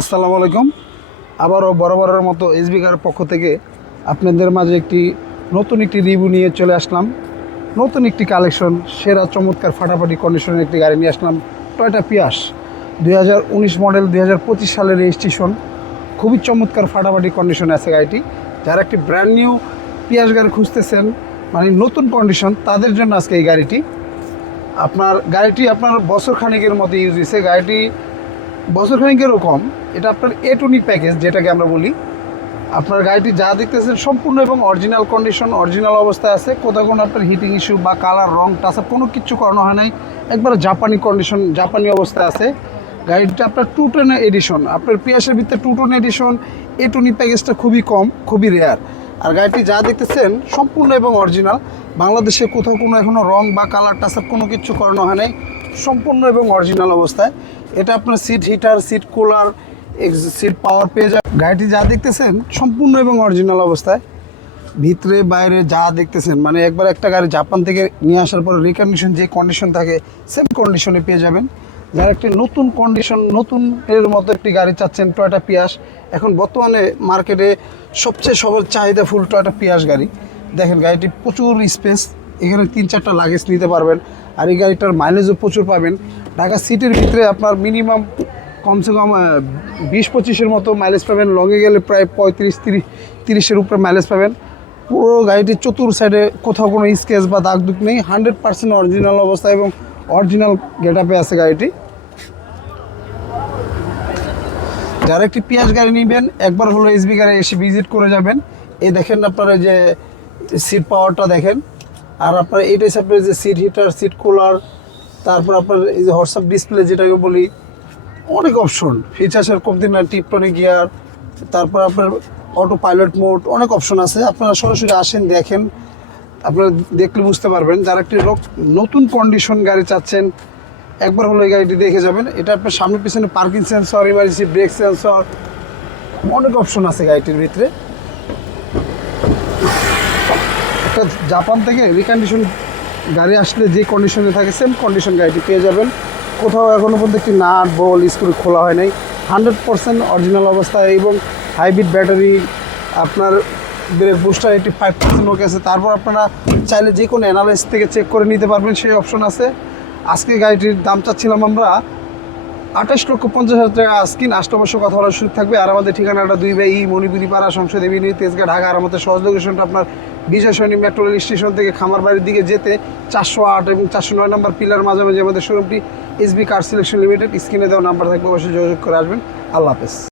আসসালামু আলাইকুম। আবারও বরাবরের মতো এসবি কার পক্ষ থেকে আপনাদের মাঝে নতুন একটি রিভিউ নিয়ে চলে আসলাম। নতুন একটি কালেকশন, সেরা চমৎকার ফাটাফাটি কন্ডিশনের একটি গাড়ি নিয়ে আসলাম। টয়োটা পিয়াস 2019 মডেল, 2025 সালের রেজিস্ট্রেশন। খুবই চমৎকার ফাটাফাটি কন্ডিশনে আছে গাড়িটি। যারা একটি ব্র্যান্ড নিউ পিয়াস গাড়ি খুঁজতেছেন, মানে নতুন কন্ডিশন, তাদের জন্য আজকে এই গাড়িটি। গাড়িটি আপনার বছর খানিকের মতো ইউজ হয়েছে। গাড়িটি বছর খানিকেরও কম। এটা আপনার A20 প্যাকেজ যেটাকে আমরা বলি। আপনার গাড়িটি যা দেখতেছেন সম্পূর্ণ এবং অরিজিনাল কন্ডিশন, অরিজিনাল অবস্থায় আছে। কোথাও কোনো আপনার হিটিং ইস্যু বা কালার, রং, টাচআপ কোনো কিছু করানো হয় নাই। একবার জাপানি কন্ডিশন, জাপানি অবস্থায় আছে গাড়িটা। আপনার 210 এডিশন, আপনার পিয়াসের ভিতরে 210 এডিশন A20 প্যাকেজটা খুবই কম, খুবই রেয়ার। আর গাড়িটি যা দেখতেছেন সম্পূর্ণ এবং অরিজিনাল। বাংলাদেশে কোথাও কোনো এখনও রং বা কালার, টাচআপ কোনো কিছু করানো হয় নাই, সম্পূর্ণ এবং অরিজিনাল অবস্থায়। এটা আপনার seat heater, seat cooler, seat power পেয়ে যায়। গাড়িটি যা দেখতেছেন সম্পূর্ণ এবং অরিজিনাল অবস্থায়। ভিতরে বাইরে যা দেখতেছেন, মানে একবার একটা গাড়ি জাপান থেকে নিয়ে আসার পর রিকন্ডিশন যে কন্ডিশন থাকে সেম কন্ডিশনে পেয়ে যাবেন। যারা একটি নতুন কন্ডিশন, নতুন এর মতো একটি গাড়ি চাচ্ছেন, টয়োটা পিয়াস এখন বর্তমানে মার্কেটে সবচেয়ে সবার চাহিদা ফুল টয়োটা পিয়াস গাড়ি। দেখেন গাড়িটি প্রচুর স্পেস, এখানে 3-4টা লাগেজ নিতে পারবেন। আর এই গাড়িটার মাইলেজও প্রচুর পাবেন। ঢাকা সিটির ভিতরে আপনার মিনিমাম কমসে কম 20-25-এর মতো মাইলেজ পাবেন। লংয়ে গেলে প্রায় 35-30-এর উপরে মাইলেজ পাবেন। পুরো গাড়িটির চতুর সাইডে কোথাও কোনো স্কেচ বা দাগ দুগ নেই। 100% অরিজিনাল অবস্থা এবং অরিজিনাল গেট আপে আছে গাড়িটি। যারা একটি পিয়াস গাড়ি নেবেন, একবার হলো এসবি গাড়ি এসে ভিজিট করে যাবেন। এই দেখেন আপনারা যে সিট পাওয়ারটা দেখেন। আর আপনার এইটাই আপনার যে সিট হিটার, সিট কুলার, তারপর আপনার এই যে হোয়াটসঅ্যাপ ডিসপ্লে যেটাকে বলি, অনেক অপশন, ফিচার্সের কমতি না, টিপটনিক গিয়ার, তারপর আপনার অটো পাইলট মোড, অনেক অপশন আছে। আপনারা সরাসরি আসেন, দেখেন, আপনারা দেখলে বুঝতে পারবেন। যারা একটি নতুন কন্ডিশন গাড়ি চাচ্ছেন, একবার হলো এই গাড়িটি দেখে যাবেন। এটা আপনার সামনে পিছনে parking sensor, emergency break sensor, অনেক অপশন আছে গাড়িটির ভিতরে। একটা জাপান থেকে রিকন্ডিশন গাড়ি আসলে যে কন্ডিশনে থাকে সেম কন্ডিশন গাড়িটি পেয়ে যাবেন। কোথাও এখনও পর্যন্ত একটি নাট, বল, স্ক্রু খোলা হয় নাই। 100% অরিজিনাল অবস্থায় এবং হাইব্রিড ব্যাটারি, আপনার ব্রেক বুস্টার 85% ওকে আছে। তারপর আপনারা চাইলে যে কোনো অ্যানালাইস থেকে চেক করে নিতে পারবেন, সেই অপশন আছে। আজকে গাড়িটির দাম চাচ্ছিলাম আমরা 28,50,000 টাকা। আজকিন আষ্টবর্ষ কথা বলার সুযোগ থাকবে। আর আমাদের ঠিকানাটা 2 বাই মণিপুরি পাড়া, সংসদ এভিনিউ, তেজগাঁ, ঢাকা। আর আমাদের সহজ লোকেশনটা আপনার বিজয় সৈনিক মেট্রো রেল স্টেশন থেকে খামারবাড়ির দিকে যেতে 408 এবং 409 নম্বর পিলার মাঝামাঝি আমাদের শোরুমটি এসবি কার সিলেকশন লিমিটেড। স্ক্রিনে দেওয়া নাম্বার থাকবে, অবশ্যই যোগাযোগ করে আসবেন। আল্লাহ হাফেজ।